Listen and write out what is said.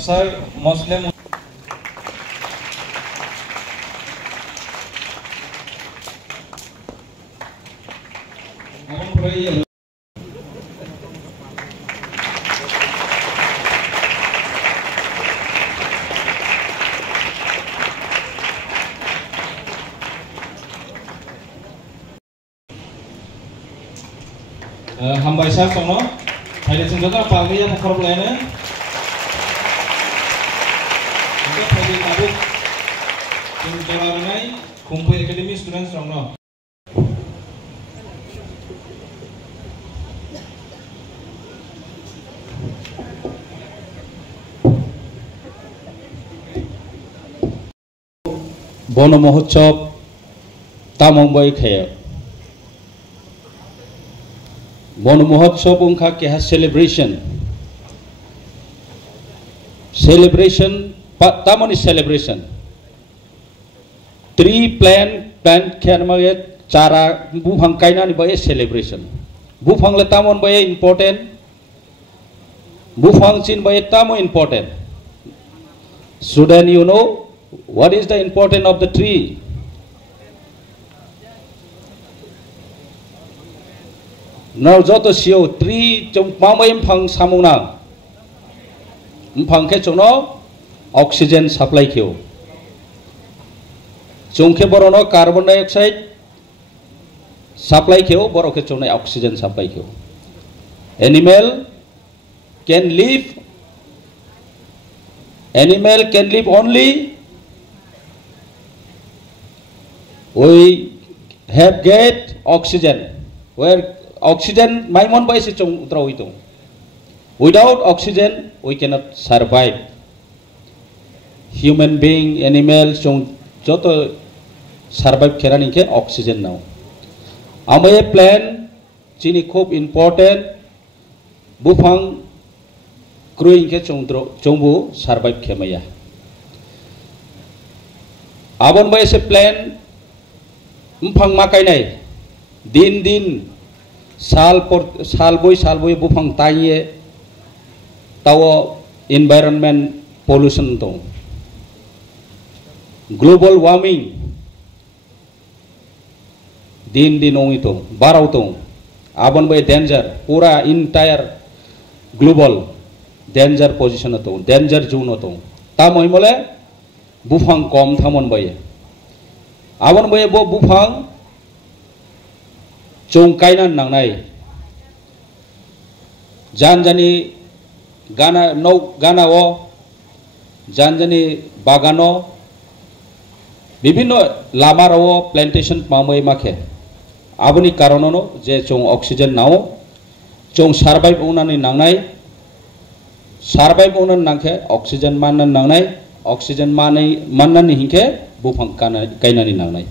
Sir, Muslim. Hamba Isa Sono, ada senjata apa lagi yang korban lainnya? Untuk bagi tabuk, penjelaranai kumpul akademi student Sono. Bono Mohotsov, tamong boy kaya. Bono Mohotsov ungka keha celebration tamoni celebration three plan khermaget cara bufang kaina ni baye celebration bufang le tamon baye important bufang chin baye tamo important. So then you know what is the importance of the tree. Now joto sio tree jong pamai phang samuna phang ke chono oxygen supply kyo jongke borono carbon dioxide supply kyo boro ke chono oxygen supply kyo. Animal can live only we have get oxygen where oxygen maimon by se chong draw itu. Without oxygen we cannot survive. Human being, animals chong joto survive kerani ke oxygen now. Amaye plan chini khub important bufang growing ke chongbu survive kemaya. Abon by se plan mpang makai nai din sal boy bufang taye tawo environment pollution to global warming din ong ito barau to abon by danger pura entire global danger position to danger zone to tamoy mole bufang kom thamon boy abon boy bo bufang chong kainan nang nai janjani gana o janjani bagano bibino lamaro plantation pamoi makhe aboni karonono je chong oxygen nao chong survive unani nangnai survive unan nangkhe oxygen manan nangnai oxygen manai manani hingke bufang kainani nangnai.